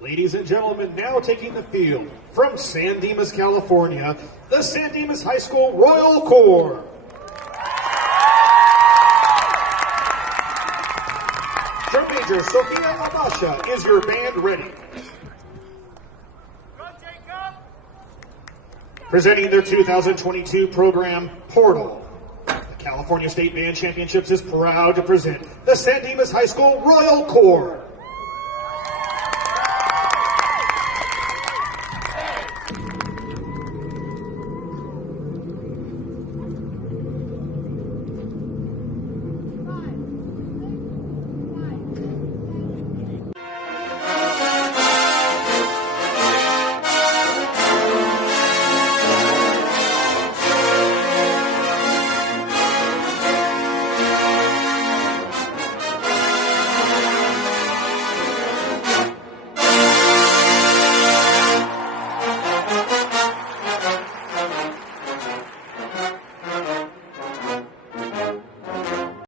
Ladies and gentlemen, now taking the field from San Dimas, California, the San Dimas High School Royal Corps. Drum Major Sophia Abasha, is your band ready? Presenting their 2022 program, Portal. The California State Band Championships is proud to present the San Dimas High School Royal Corps.